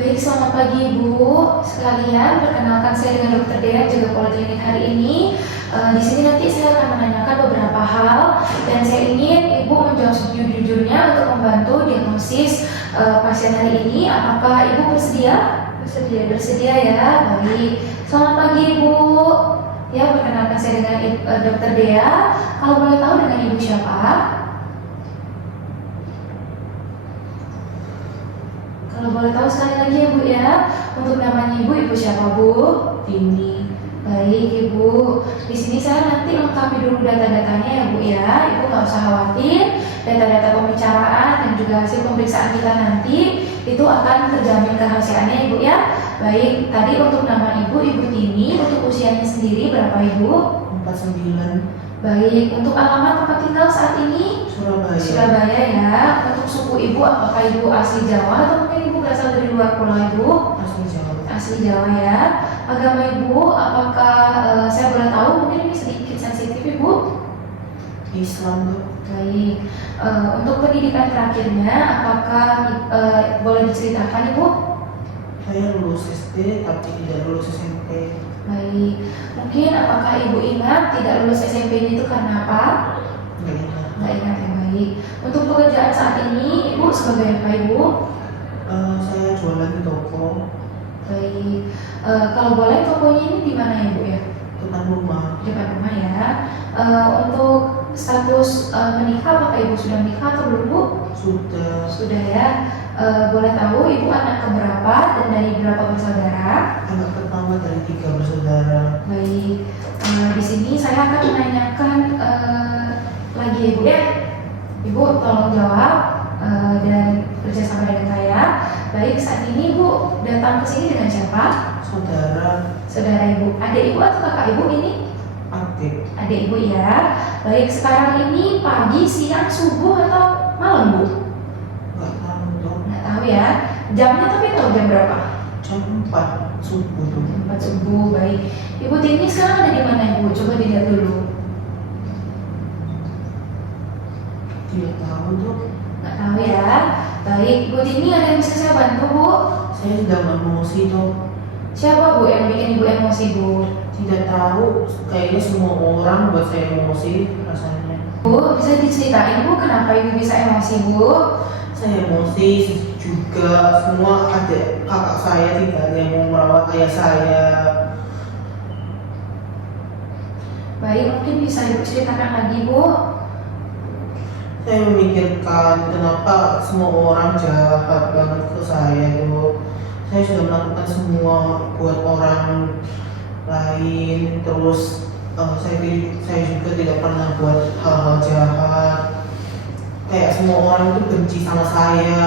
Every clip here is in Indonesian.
Baik, selamat pagi Ibu sekalian. Perkenalkan saya dengan Dokter Dea, jaga poliklinik hari ini. Di sini nanti saya akan menanyakan beberapa hal dan saya ingin Ibu menjawab sejujurnya untuk membantu diagnosis pasien hari ini. Apakah Ibu bersedia? Bersedia ya. Baik. Selamat pagi Ibu. Ya, perkenalkan saya dengan Dokter Dea. Kalau boleh tahu dengan Ibu siapa? Kalau boleh tahu sekali lagi ya Bu ya, untuk namanya Ibu siapa Bu? Tini. Baik Ibu, di sini saya nanti lengkapi dulu data-datanya ya Bu ya. Ibu nggak usah khawatir, data-data pembicaraan dan juga hasil pemeriksaan kita nanti itu akan terjamin kerahasiaannya Ibu ya. Baik, tadi untuk nama Ibu Tini, untuk usianya sendiri berapa Ibu? 49. Baik, untuk alamat tempat tinggal saat ini? Surabaya. Ya. Untuk suku Ibu, apakah Ibu asli Jawa atau mungkin Ibu berasal dari luar pulau Ibu? Asli Jawa. Asli Jawa ya. Agama Ibu, apakah saya boleh tahu mungkin ini sedikit sensitif Ibu? Islam tuh. Baik. Untuk pendidikan terakhirnya, apakah boleh diceritakan Ibu? Saya lulus SD tapi tidak lulus SMP. Baik. Mungkin apakah Ibu ingat tidak lulus SMP itu karena apa? Nggak ingat. Nggak ingat ya, baik. Untuk pekerjaan saat ini, Ibu sebagai apa Ibu? Saya jualan di toko Baik. Kalau boleh tokonya ini di mana Ibu ya? depan rumah. Depan rumah ya. Untuk status menikah, apakah Ibu sudah menikah atau belum Bu? Sudah. Sudah ya. Boleh tahu Ibu anak keberapa dan dari berapa bersaudara? Anak pertama dari 3 bersaudara. Baik. Di sini saya akan menanyakan lagi Ibu ya. Ibu tolong jawab dan kerjasama dengan saya. Baik, saat ini Ibu datang ke sini dengan siapa? Saudara Ibu. Adik Ibu atau kakak Ibu ini? Adik Ibu ya. Baik, sekarang ini pagi, siang, subuh atau malam Bu? Nggak tahu tuh. Nggak tahu ya. Jamnya tapi tahu jam berapa? Jam 4 subuh tuh. 4 subuh. Baik. Ibu Tini sekarang ada di mana Ibu? Coba dilihat dulu. Tidak tahu tuh. Nggak tahu ya. Baik, Ibu Tini ada yang bisa saya bantu Bu? Saya sedang emosi tuh. Siapa Bu yang bikin Ibu emosi Bu? Tidak tahu. Kayaknya semua orang buat saya emosi rasanya. Bu, bisa diceritain Bu kenapa Ibu bisa emosi Bu? Saya emosi juga, semua adik kakak saya tidak ada yang mau merawat ayah saya. Baik, mungkin bisa Ibu ceritakan lagi Bu. Saya memikirkan kenapa semua orang jahat banget ke saya tuh. Saya sudah melakukan semua buat orang lain, terus saya juga tidak pernah buat hal-hal jahat. Kayak semua orang itu benci sama saya,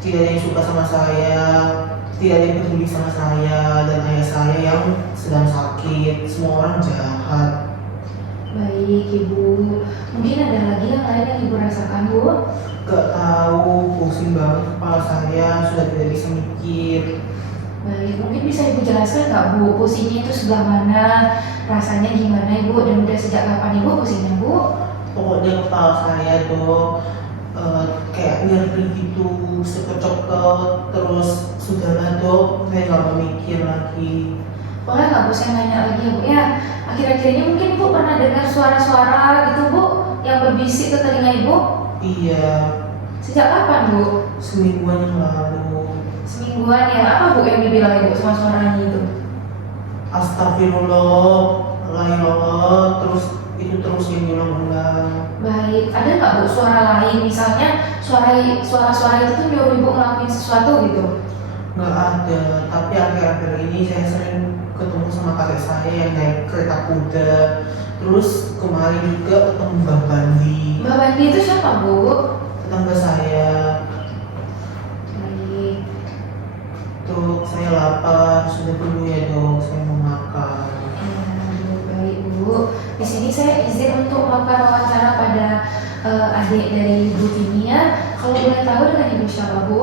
tidak ada yang suka sama saya, tidak ada yang peduli sama saya dan ayah saya yang sedang sakit. Semua orang jahat. Baik Ibu, mungkin ada lagi yang lain yang Ibu rasakan Bu? Gak tahu, pusing banget kepala saya, sudah tidak bisa mikir. Baik, mungkin bisa Ibu jelaskan nggak Bu, pusingnya itu sebelah mana, rasanya gimana Ibu, dan udah sejak kapan Ibu pusingnya Bu? Pokoknya kepala saya tuh kayak nyeri gitu, sekecokot, terus sudah tuh saya nggak mau mikir lagi. Boleh nggak Bu saya nanya lagi ya Bu ya? Akhir-akhir ini mungkin Ibu pernah dengar suara-suara gitu Bu, yang berbisik ke telinga Ibu? Iya, Sejak kapan Bu? semingguan yang lalu. Semingguan ya, apa Bu yang dibilang Ibu sama suaranya itu? Astagfirullah, la ilallah, terus itu terus yang diulang-ulang. Baik, ada nggak Bu suara lain, misalnya suara-suara itu tuh nyuruh Ibu ngelakuin sesuatu gitu? Nggak ada, tapi akhir-akhir ini saya sering ketemu sama kakek saya yang naik kereta kuda. Terus kemarin juga ketemu Mbak Bandi, Mbak Bandi itu siapa Bu? tetangga saya. Baik. Tuh, saya lapar, sudah dulu ya dok, saya mau makan. Baik Bu, di sini saya izin untuk melakukan wawancara pada adik dari Ibu Tini ya. Kalau boleh tahu dengan Ibu siapa Bu?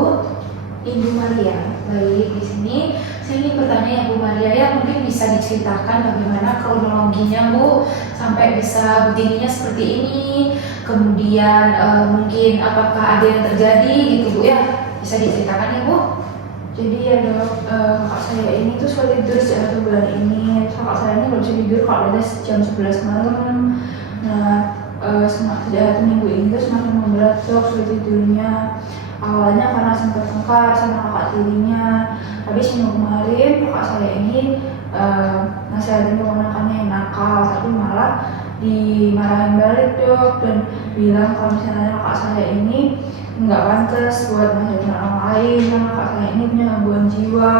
Ibu Maria. Baik, di sini saya ingin bertanya ya Bu Maria ya, mungkin bisa diceritakan bagaimana kronologinya Bu sampai bisa Bu Tininya seperti ini. Kemudian mungkin apakah ada yang terjadi gitu Bu ya? Bisa diceritakan ya Bu? Jadi saya ini tuh sulit tidur sejak 1 bulan ini. Kakak saya ini nggak bisa tidur kalau udah jam 11 malam. Nah, sejak 1 minggu ini tuh semakin memberat dok sulit tidurnya. Awalnya karena sempat tengkar sama kakak tirinya, tapi seminggu kemarin kakak saya ini nasihatin keponakannya yang nakal, tapi malah dimarahin balik dok dan bilang kalau misalnya kakak saya ini nggak pantas buat ngajarin orang lain karena kakak saya ini punya gangguan jiwa.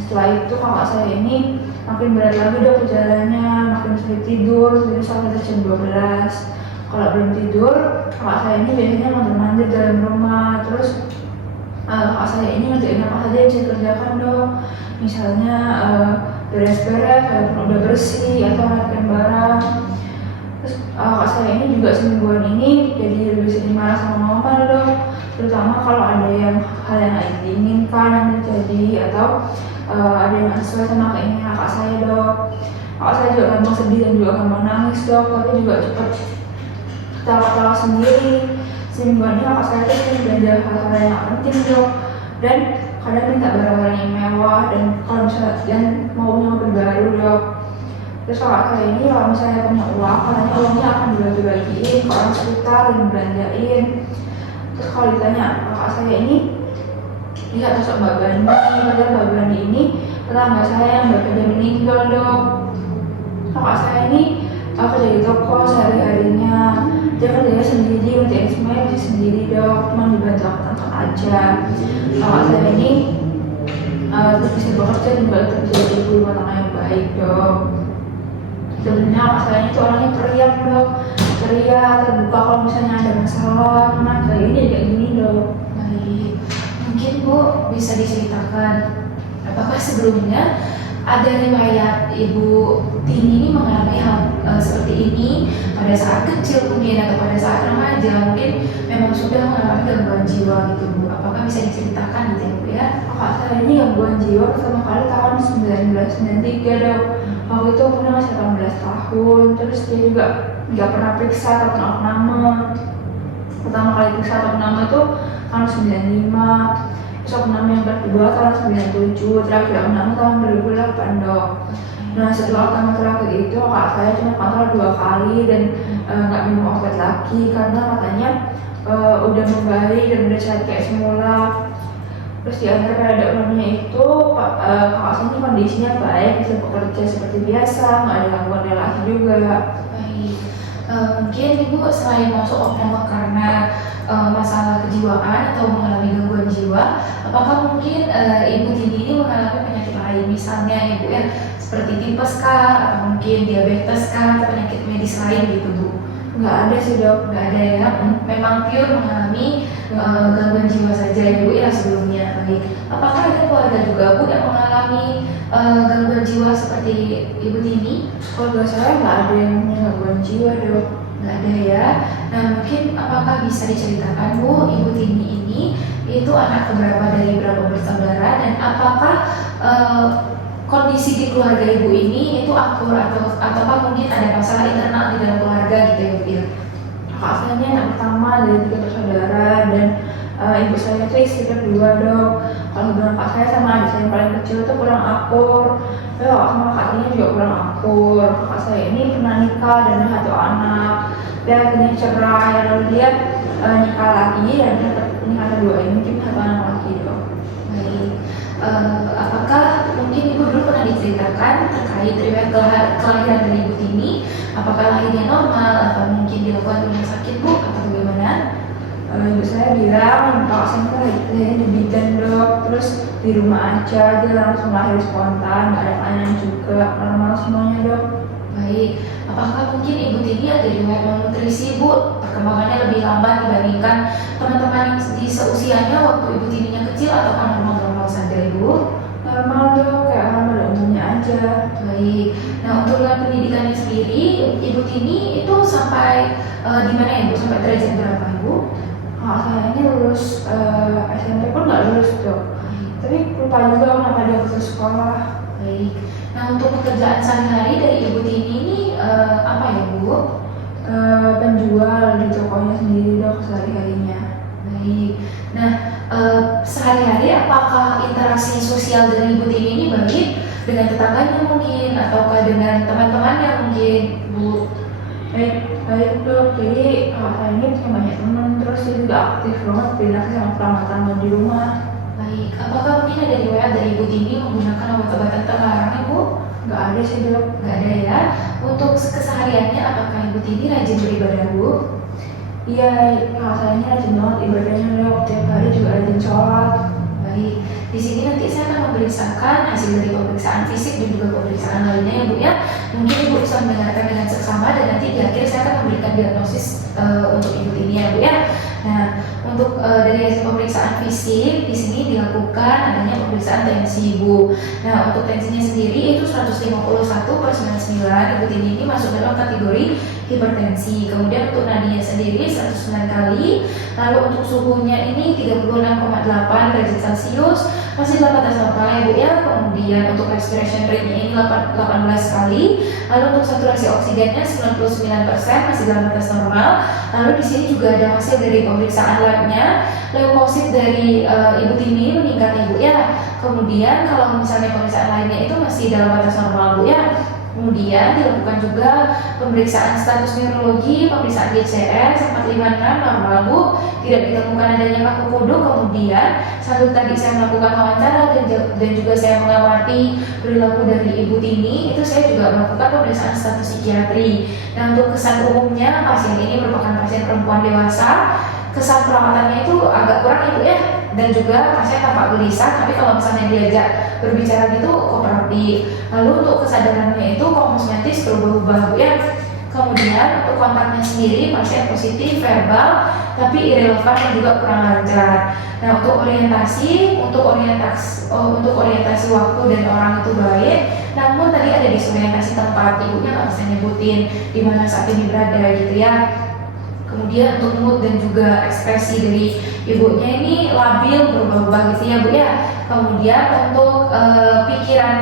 Setelah itu kakak saya ini makin berat lagi dok gejalanya, makin sulit tidur, jadi sampai jam 12. Kalau belum tidur, kakak saya ini biasanya mandir-mandir dalam rumah. Terus kakak saya ini ngerjain apa saja yang bisa dikerjakan dok. Misalnya beres-beres, walaupun udah bersih atau ngeliatin barang. Terus kakak saya ini juga semingguan ini jadi lebih sering marah sama mama dok. Terutama kalau ada hal yang nggak diinginkan yang terjadi atau ada yang nggak sesuai sama keinginan kakak saya dok. Kakak saya juga gampang sedih dan juga gampang nangis dok, tapi juga cepat ketawa-ketawa sendiri. Semingguan ini kakak saya tuh sering belanja hal-hal yang nggak penting dok, dan kadang minta barang-barang yang mewah dan kalau misalnya dan mau punya mobil baru dok. Terus kakak saya ini kalau misalnya punya uang, katanya uangnya akan dibagi-bagiin ke orang sekitar dan belanjain. Terus kalau ditanya kakak saya ini lihat sosok Mbak Bani, padahal Mbak Bani ini tetangga saya yang baru saja meninggal dok. Kakak saya ini kerja di toko sehari-harinya, dia kerjanya sendiri, ngerjain semuanya bisa sendiri dok, cuma dibantu angkat aja. Kakak saya ini terus bisa bekerja dan juga kerja di ibu rumah tangga yang baik dok. Sebenarnya kakak saya itu orangnya teriak dok, teriak terbuka kalau misalnya ada masalah, cuma kayak ini kayak gini dok. Baik, mungkin Bu bisa diceritakan apakah sebelumnya ada riwayat Ibu Tini ini mengalami hal seperti ini pada saat kecil mungkin atau pada saat remaja, mungkin memang sudah mengalami gangguan jiwa gitu Bu. Apakah bisa diceritakan gitu ya Bu ya? Kakak saya ini gangguan jiwa pertama kali tahun 1993 dok. Waktu itu umurnya masih 18 tahun, terus dia juga nggak pernah periksa atau pernah opname. Pertama kali periksa atau opname itu tahun 95. Terus opname yang kedua tahun 97, terakhir opname tahun 2008 dok. Nah setelah opname terakhir itu kakak saya cuma kontrol 2 kali dan nggak minum obat lagi karena katanya udah membaik dan udah sehat kayak semula. Terus di antara periode opnamenya itu kakak saya ini kondisinya baik, bisa bekerja seperti biasa, nggak ada gangguan relasi juga. Baik, mungkin Ibu selain masuk opname karena masalah kejiwaan atau mengalami gangguan jiwa, apakah mungkin Ibu Tini ini mengalami penyakit lain, misalnya Ibu ya seperti tipes kah, atau mungkin diabetes kah, atau penyakit medis lain gitu Bu? Nggak ada sih dok. Nggak ada ya, memang pure mengalami gangguan jiwa saja ya Bu ya sebelumnya. Baik, apakah ada keluarga juga Bu yang mengalami gangguan jiwa seperti Ibu Tini? Keluarga saya nggak ada yang punya gangguan jiwa dok. Nggak ada ya. Nah mungkin apakah bisa diceritakan Bu, Ibu Tini ini itu anak keberapa dari berapa bersaudara, dan apakah kondisi di keluarga Ibu ini itu akur ataukah mungkin ada masalah internal di dalam keluarga gitu ya Bu ya? Kakak saya ini anak pertama dari 3 bersaudara dan ibu saya itu istri kedua dok. Kalau hubungan kakak saya sama adik saya yang paling kecil itu kurang akur. Kalau sama kakaknya juga kurang akur. Kakak saya ini pernah nikah dan ada 1 anak. Dia akhirnya cerai, lalu dia nikah lagi dan nikah kedua ini mungkin 1 anak lagi dok. Baik, apakah mungkin Ibu dulu pernah diceritakan terkait riwayat kelahiran dari Ibu Tini? Apakah lahirnya normal atau mungkin dilakukan rumah sakit Bu atau bagaimana? Ibu saya bilang kakak saya kan lahirnya di bidan dok, terus di rumah aja dia langsung lahir spontan, nggak ada kelainan juga, normal semuanya dok. Baik, apakah mungkin Ibu Tini ada riwayat malnutrisi Bu? Perkembangannya lebih lambat dibandingkan teman-teman yang di seusianya waktu Ibu Tininya kecil, atau normal-normal saja Ibu? Normal dok, kayak orang pada umumnya aja. Baik, nah untuk pendidikannya sendiri, Ibu Tini itu sampai di mana Ibu? Sampai derajat berapa Ibu? Kakak saya ini lulus SMP pun nggak lulus dok. Tapi lupa juga kenapa dia putus sekolah. Baik, nah untuk pekerjaan sehari-hari dari Ibu Tini ini apa ya Bu? Penjual di tokonya sendiri dok sehari-harinya. Baik, nah sehari-hari apakah interaksi sosial dari Ibu Tini ini baik dengan tetangganya mungkin ataukah dengan teman-temannya mungkin, Bu? Baik dok, jadi saya ini punya banyak teman, terus dia juga aktif banget berdaki sama perawatan di rumah. Baik, apakah mungkin ada riwayat dari Ibu Tini menggunakan obat-obatan terlarang, Ibu? Nggak ada sih dok. Nggak ada ya. Untuk kesehariannya apakah Ibu Tini rajin beribadah, Bu? Iya, kakak saya ini rajin banget ibadahnya dok, tiap hari juga rajin sholat. Baik, di sini nanti saya akan memeriksakan hasil dari pemeriksaan fisik dan juga pemeriksaan lainnya ya Bu ya. Mungkin Ibu bisa mendengarkan dengan seksama dan nanti di akhir saya akan memberikan diagnosis untuk Ibu Tini ya Bu ya. Nah, untuk dari hasil pemeriksaan fisik di sini dilakukan adanya pemeriksaan tensi Ibu. Nah, untuk tensinya sendiri itu 151/99. Ibu Tini ini masuk dalam kategori hipertensi. Kemudian untuk nadinya sendiri 109 kali. Lalu untuk suhunya ini 36,8 derajat Celcius, masih dalam batas normal ya Bu ya. Kemudian untuk respiration rate-nya ini 18 kali. Lalu untuk saturasi oksigennya 99%, masih dalam batas normal. Lalu di sini juga ada hasil dari pemeriksaan labnya. Leukosit dari Ibu Tini meningkat ya Bu ya. Kemudian kalau misalnya pemeriksaan lainnya itu masih dalam batas normal Bu ya. Kemudian dilakukan juga pemeriksaan status neurologi, pemeriksaan GCS 456 normal Bu, tidak ditemukan adanya kaku kuduk. Kemudian sambil tadi saya melakukan wawancara dan juga saya mengamati perilaku dari Ibu Tini, itu saya juga melakukan pemeriksaan status psikiatri. Nah, untuk kesan umumnya pasien ini merupakan pasien perempuan dewasa. Kesan perawatannya itu agak kurang Ibu ya, dan juga pasien tampak gelisah, tapi kalau misalnya diajak berbicara gitu kooperatif. Lalu untuk kesadarannya itu kosmetis berubah-ubah Bu ya. Kemudian untuk kontaknya sendiri pasien positif verbal tapi irrelevan dan juga kurang lancar. Nah, untuk orientasi waktu dan orang itu baik, namun tadi ada disorientasi tempat, ibunya nggak bisa nyebutin di mana saat ini berada gitu ya. Kemudian untuk mood dan juga ekspresi dari ibunya ini labil berubah-ubah gitu ya Bu ya. Kemudian untuk pikiran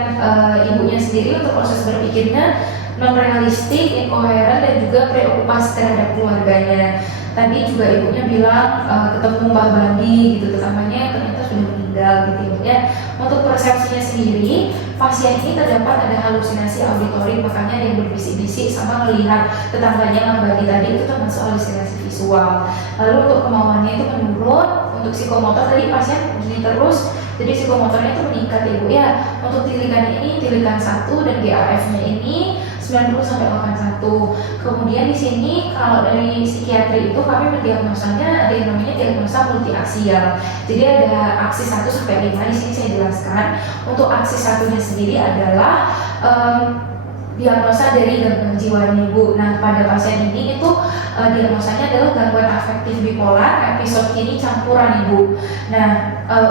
ibunya sendiri, untuk proses berpikirnya non realistik, inkoheren dan juga preokupasi terhadap keluarganya. Tadi juga ibunya bilang ketemu Mbah Bandi gitu, tetangganya ternyata sudah meninggal gitu ya. Untuk persepsinya sendiri, pasien ini terdapat ada halusinasi auditori, makanya dia berbisik-bisik sama melihat tetangganya Mbah Bandi tadi itu termasuk halusinasi visual. Lalu untuk kemauannya itu menurun. Untuk psikomotor tadi pasien begini terus, jadi psikomotornya itu meningkat Ibu ya. Untuk tilikan ini tilikan 1 dan GAF-nya ini 90/81. Kemudian di sini kalau dari psikiatri itu kami mendiagnosanya ada yang namanya diagnosa multiaksial. Jadi ada aksis 1-5 di sini saya jelaskan. Untuk aksis 1-nya sendiri adalah diagnosa dari gangguan jiwa Ibu. Nah, pada pasien ini itu diagnosanya adalah gangguan afektif bipolar, episode ini campuran Ibu. Nah,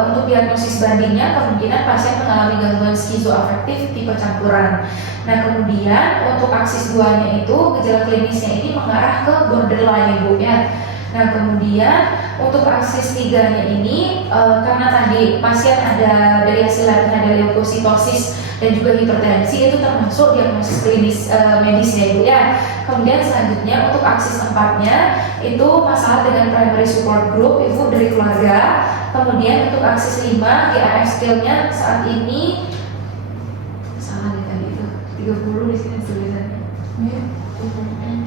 untuk diagnosis bandingnya kemungkinan pasien mengalami gangguan skizoafektif tipe campuran. Nah, kemudian untuk aksis 2-nya itu gejala klinisnya ini mengarah ke borderline Ibu ya. Nah, kemudian untuk aksis 3-nya ini karena tadi pasien ada dari hasil labnya ada leukositosis dan juga hipertensi, itu termasuk diagnosis klinis medisnya Ibu ya. Kemudian selanjutnya untuk aksis 4-nya itu masalah dengan primary support group Ibu dari keluarga. Kemudian untuk aksis 5 GAF skill-nya saat ini salah nih tadi itu 30 di sini tulisannya. Ya,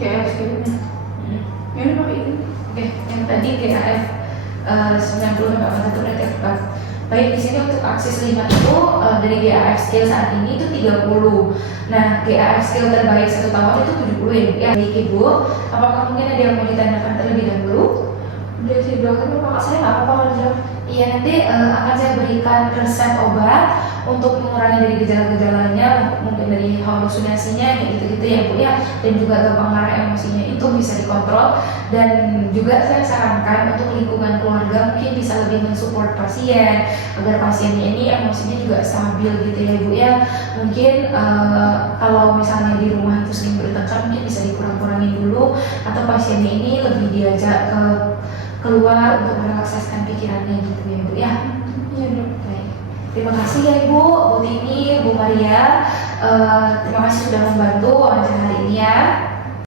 GAF skill-nya. Ini pakai ini. Oke, yang tadi GAF 90/81 berarti 4. Baik, di sini untuk aksis 5 itu dari GAF skill saat ini itu 30. Nah, GAF skill terbaik 1 tahun itu 70 ya. Baik Ibu, apakah mungkin ada yang mau ditanyakan terlebih dahulu? Udah sih belakang kakak saya nggak apa-apa aja. Iya, nanti akan saya berikan resep obat untuk mengurangi dari gejala-gejalanya, mungkin dari halusinasinya gitu-gitu ya Bu ya, dan juga gampang marah emosinya itu bisa dikontrol. Dan juga saya sarankan untuk lingkungan keluarga mungkin bisa lebih mensupport pasien agar pasiennya ini emosinya juga stabil gitu ya Bu ya. Mungkin kalau misalnya di rumah itu sering bertengkar mungkin bisa dikurang-kurangin dulu, atau pasiennya ini lebih diajak ke keluar untuk merelaksasikan pikirannya gitu ya Bu ya. Iya dok. Baik. Terima kasih ya Ibu, Bu Tini, Bu Maria. Terima kasih sudah membantu wawancara hari ini ya.